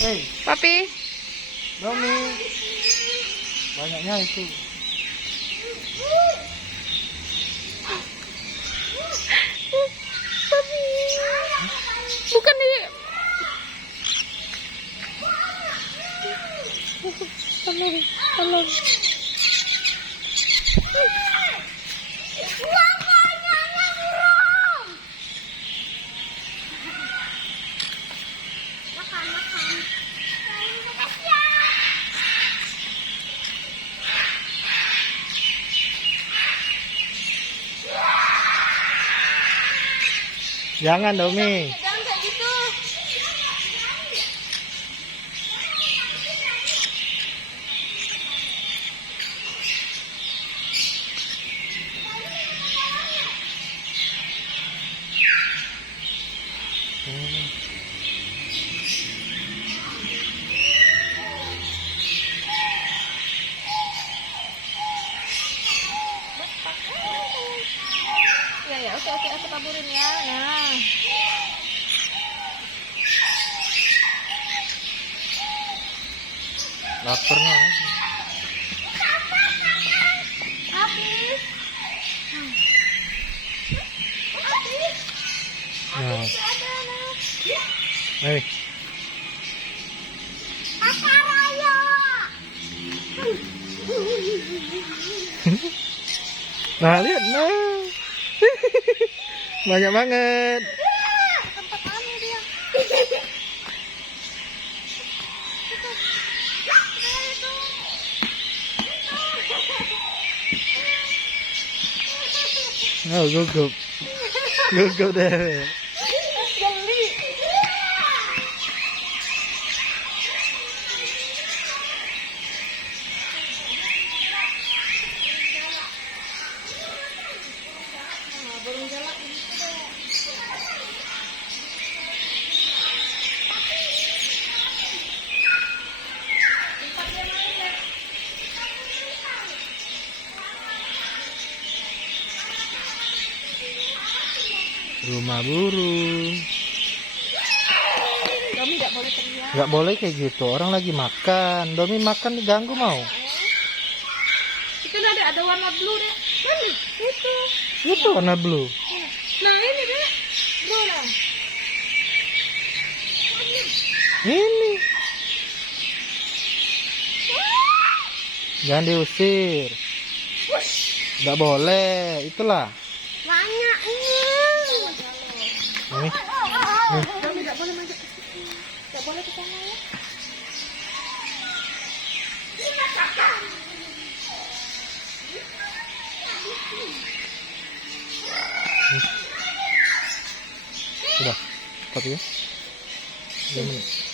Hei, Papi. Domi. Banyaknya itu. Papi. Bukan di. Tolong, tolong. Jangan, Domi. Jangan kayak gitu. Ya, oke, aku taburin ya. Nah. Laparnya. Habis. Nah. Hei. Nah, lihat nah. Banyak banget. Oh, gugup. Gugup deh. Geli. Rumah burung. Domi tidak boleh teriak. Nggak boleh kayak gitu. Orang lagi makan. Domi makan diganggu mau. Itu ada warna blue deh. Kan itu. Itu warna blue. Nah ini deh. Blue lah. Ini. Jangan diusir. Nggak boleh. Itulah. Banyak ini. Nih. Domi tidak boleh masuk. Tidak boleh ke sana ya. Sudah. Stop ya. 2 menit.